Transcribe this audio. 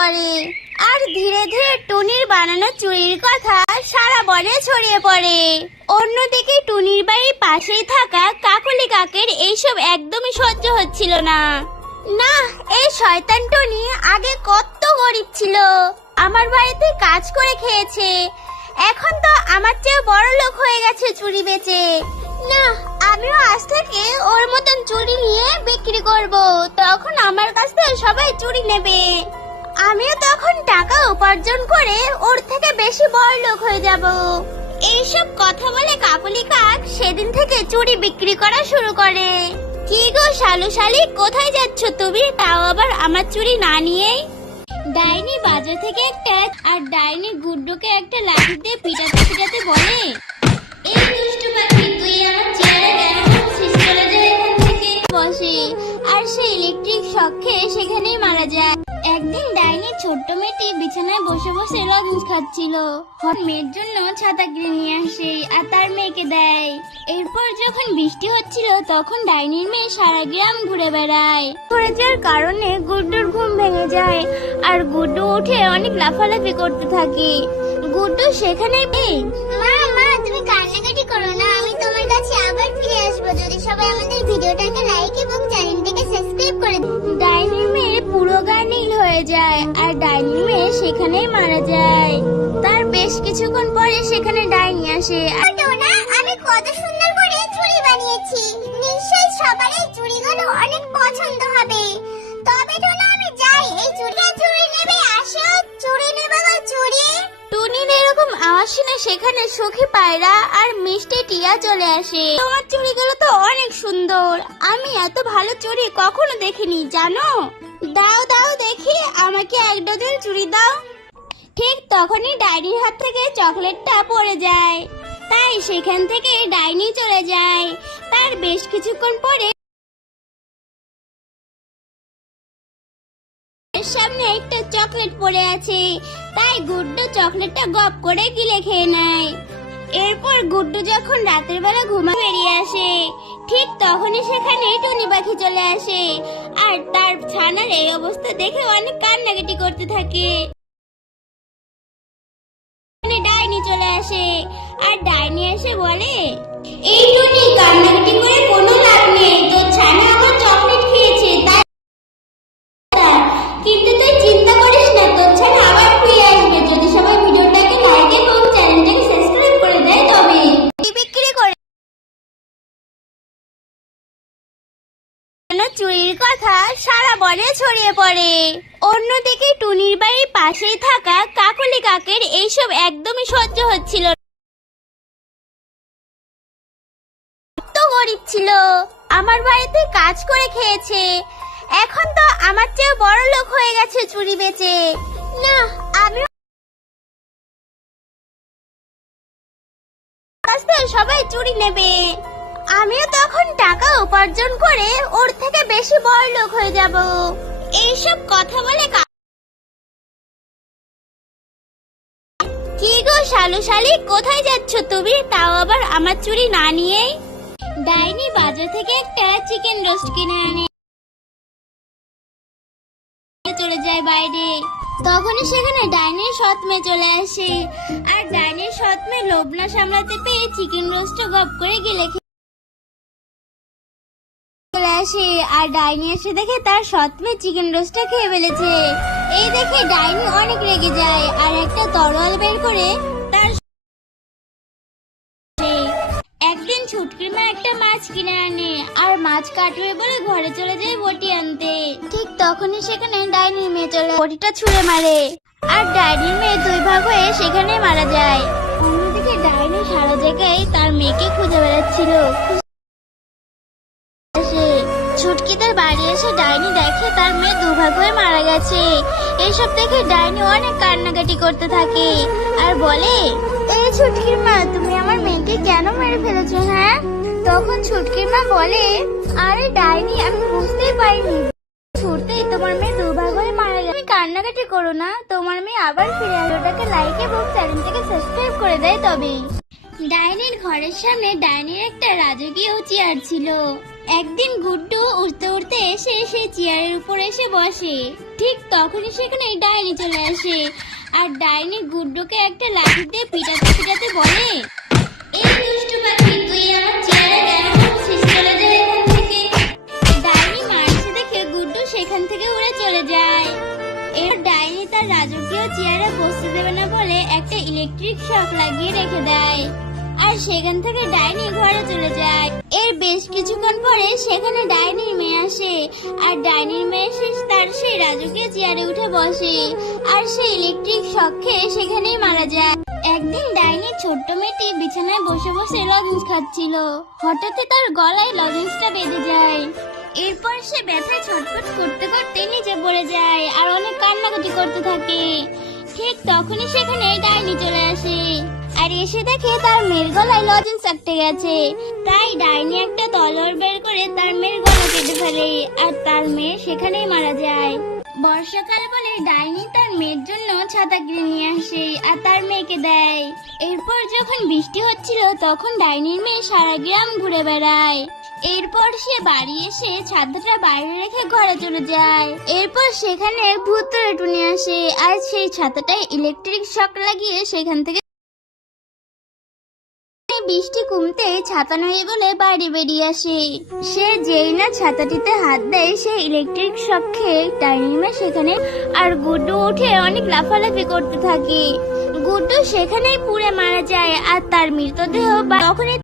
করে। আর ধীরে ধীরে টুনির বানানো চুরির কথা সারা বনে ছড়িয়ে পড়ে। অন্যদিকে টুনির বাড়ির পাশেই থাকা কাকলি কাকের এইসব একদমই সহ্য হচ্ছিল না। না, এই শয়তান টুনি আগে কত গরিব ছিল। আমার বাড়িতে কাজ করে খেয়েছে। এখন তো আমার চেয়ে বড় লোক হয়ে গেছে চুরি বেচে। না, আমিও আজ থেকে ওর মতন চুরি নিয়ে বিক্রি করব। তখন আমার কাছ থেকে সবাই চুরি নেবে। আমিও তখন টাকা উপার্জন করে ওর থেকে বেশি বড় লোক হয়ে যাব। এইসব কথা বলে কাকলি কাক সেদিন থেকে চুরি বিক্রি করা শুরু করে। কি গো শালু শালি, কোথায় যাচ্ছ তুমি? তাও আবার আমার চুরি না নিয়েই? ডাইনি বাজার থেকে একটা আর ডাইনি গুড্ডুকে একটা লাঠি দিয়ে পিটাতে বসে বসে লজেন্স খাচ্ছিল। মেয়ের জন্য ছাতা কিনে নিয়ে আসে আর তার মেয়েকে দেয়। এরপর যখন বৃষ্টি হচ্ছিল, তখন ডাইনির মেয়ে সারা গ্রাম ঘুরে বেড়ায়। ঘুরে যাওয়ার কারণে গুড্ডুর ঘুম ভেঙে যায় আর গুড্ডু উঠে অনেক লাফালাফি করতে থাকে। গুড্ডু সেখানে মা মা, তুমি কান্নাকাটি করো না, আমি তোমার কাছে আবার ফিরে আসব। যদি সবাই আমাদের ভিডিওটাকে লাইক এবং যায় আর ডাইনি মেয়ে সেখানেই মারা যায়। তার বেশ কিছুক্ষণ পরে সেখানে ডাইনি আসে। না আমি কত সুন্দর করে চুড়ি বানিয়েছি। নিশ্চয়ই সবার এই চুড়িগুলো অনেক পছন্দ হবে। তবে টোনা আমি যাই। এই চুড়ি নেবে আসো। চুড়ি নেবে গো চুড়ি? টুনির এরকম আওয়াজ শুনে সেখানে সুখী পায়রা আর মিষ্টি টিয়া চলে আসে। তোমার চুড়িগুলো তো অনেক সুন্দর। আমি এত ভালো চুড়ি কখনো দেখিনি, জানো? দাও দাও দেখি, আমাকে এক ডজন চুড়ি দাও। ঠিক তখনই ডাইনির হাত থেকে চকলেটটা পড়ে যায়। তাই সেখান থেকে ডাইনি চলে যায়। তার বেশ কিছুক্ষণ পরে সামনে একটা চকলেট পড়ে আছে। তাই গুড্ডু চকলেটটা গপ করে গিলে খেয়ে নেয়। এরপর গুড্ডু যখন রাতের বেলা ঘুমা বেরিয়ে আসে, ঠিক তখনই সেখানে টুনি পাখি চলে আসে। আর তার ছানার এই অবস্থা দেখে অনেক কান্নাকাটি করতে থাকে। ডাইনি চলে আসে, আর ডাইনি এসে বলে, এই টুনি, কান্নাকাটি করে চুরির কথা সারা বনে ছড়িয়ে পড়ে। অন্যদিকে টুনির বাড়ির পাশেই থাকা কাকলি কাকের এইসব একদমই সহ্য হচ্ছিল না। গরিব ছিল আমার বাড়িতে কাজ করে খেয়েছে। এখন তো আমার চেয়ে বড় লোক হয়ে গেছে চুরি বেচে। না, আমি সবাই চুরি নেবে। আমিও তখন টাকা উপার্জন করে ওর থেকে বেশি বড় লোক হয়ে যাব। এইসব কথা বলে কি গো শালু শালি, কোথায় যাচ্ছ তুমি? তাও আবার আমার চুরি না নিয়েই ডাইনি বাজার থেকে একটা চিকেন রোস্ট কিনে আনে। চলে যায় বাইরে। তখনই সেখানে ডাইনির সৎ মেয়ে চলে আসে। আর ডাইনির সৎমে মেয়ে লোভ না সামলাতে পেরে চিকেন রোস্ট গপ করে গিলে চলে আসে। আর ডাইনি এসে দেখে তার সৎ মেয়ে চিকেন রোস্টটা খেয়ে ফেলেছে। এই দেখে ডাইনি অনেক রেগে যায় আর একটা তরোয়াল বের করে তার একদিন ছুটকির মা একটা মাছ কিনে আনে আর মাছ কাটবে বলে ঘরে চলে যায় বটি আনতে। ঠিক তখনই সেখানে ডাইনির মেয়ে চলে বটিটা ছুঁড়ে মারে। আর ডাইনির মেয়ে দুই ভাগ হয়ে সেখানে মারা যায়। অন্যদিকে ডাইনি সারা জায়গায় তার মেয়েকে খুঁজে বেড়াচ্ছিল। বাড়ি এসে ডাইনি দেখে তার মেয়ে দুভাগ হয়ে মারা গেছে। এইসব দেখে ডাইনি অনেক কান্নাকাটি করতে থাকে আর বলে এই ছুটকির মা, তুমি আমার মেয়েকে কেন মেরে ফেলেছো হ্যাঁ? তখন ছুটকির মা বলে, আরে ডাইনি, আমি বুঝতেই পারিনি। ছুটতেই তোমার মেয়ে দুভাগ হয়ে মারা গেছে। তুমি কান্নাকাটি করো না, তোমার মেয়ে আবার ফিরে আসবে। ওটাকে লাইক এবং চ্যানেলটাকে সাবস্ক্রাইব করে দেয় তবেই। ডাইনির ঘরের সামনে ডাইনির একটা রাজকীয় চেয়ার ছিল। একদিন গুড্ডু উঠতে উঠতে এসে সে চেয়ারের উপর এসে বসে। ঠিক তখনই সেখানে ডাইনি চলে আসে। আর ডাইনি গুড্ডুকে একটা লাঠি দিয়ে পিটাতে পিটাতে বলে, এই দুষ্টু পাখি, তুই আমার চেয়ারে কেন বসছিস? চলে যা এখান থেকে। ডাইনি মারছে দেখে গুড্ডু সেখান থেকে উড়ে চলে যায়। এর ডাইনি তার রাজকীয় চেয়ারে বসতে দেবে না বলে একটা ইলেকট্রিক শক লাগিয়ে রেখে দেয়। আর সেখান থেকে ডাইনি ঘরে চলে যায়। এর বেশ কিছুক্ষণ পরে সেখানে ডাইনির মেয়ে আসে। আর ডাইনির মেয়ে এসে তার সেই রাজকীয় চেয়ারে উঠে বসে। আর সে ইলেকট্রিক শক খেয়ে সেখানেই মারা যায়। একদিন ডাইনির ছোট্ট মেয়েটি বিছানায় বসে বসে লজেন্স খাচ্ছিল। হঠাৎই তার গলায় লজেন্সটা বেঁধে যায়। এরপর সে ব্যথায় ছটফট করতে করতে নিচে পড়ে যায় আর অনেক কান্নাকাটি করতে থাকে। ঠিক তখনই সেখানে ডাইনি চলে আসে। আর এসে দেখে তার মেয়ের গলায় লজেন্স আটকে গেছে। তাই ডাইনি একটা তলোয়ার বের করে তার মেয়ের গলা কেটে ফেলে আর তার মেয়ে সেখানেই মারা যায়। বর্ষাকাল বলে ডাইনি তার মেয়ের জন্য ছাতা কিনে নিয়ে আসে আর তার মেয়েকে দেয়। এরপর যখন বৃষ্টি হচ্ছিল, তখন ডাইনির মেয়ে সারা গ্রাম ঘুরে বেড়ায়। এরপর সে বাড়ি এসে ছাতাটা বাইরে রেখে ঘরে চলে যায়। এরপর সেখানে ভূত ধরে টুনি আসে আর সেই ছাতাটায় ইলেকট্রিক শক লাগিয়ে সেখান থেকে বৃষ্টি কমতে ছাতা নেই বলে বাড়ি বেরিয়ে আসে। সে যেই না ছাতাটিতে হাত দেয়, সে ইলেকট্রিক শক খেয়ে টাইমে সেখানে আর গুড্ডু উঠে অনেক লাফালাফি করতে থাকে। গুড্ডু সেখানেই পুড়ে মারা যায় আর তার মৃতদেহ তখনই